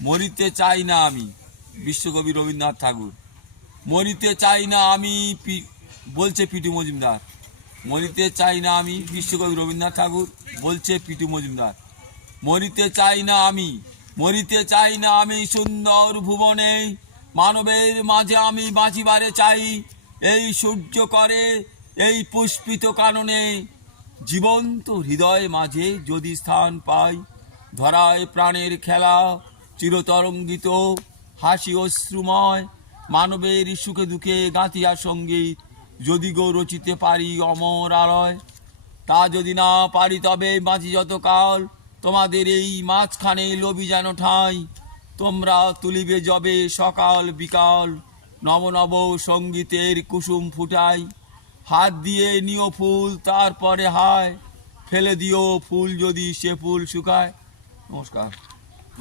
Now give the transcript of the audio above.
মরিতে চাই না আমি, বিশ্বকবি রবীন্দ্রনাথ ঠাকুর। মরিতে চাই না আমি, বলছে পিটু মজুমদার। মরিতে চাই না আমি, বিশ্বকবি রবীন্দ্রনাথ ঠাকুর বলছে পিটু মজুমদার। মরিতে চাই না আমি, মরিতে চাই না আমি সুন্দর ভুবনে, মানবের মাঝে আমি বাঁচিবারে চাই এই সূর্য করে এই পুষ্পিত কাননে। জীবন্ত হৃদয় মাঝে যদি স্থান পাই, ধরায় প্রাণের খেলা চিরতরঙ্গিত, হাসি অশ্রুময় মানবের সুখে দুঃখে গাঁথিয়া সঙ্গীত যদি গো রচিতে পারি অমর আলয়। তা যদি না পারি তবে বাঁচি যতকাল তোমাদের এই মাঝখানে লবি যেন ঠাঁই। তোমরা তুলিবে যবে সকাল বিকাল নব নব সঙ্গীতের কুসুম ফুটাই। হাত দিয়ে নিও ফুল তারপরে হায়, ফেলে দিও ফুল যদি সে ফুল শুকায়। নমস্কার।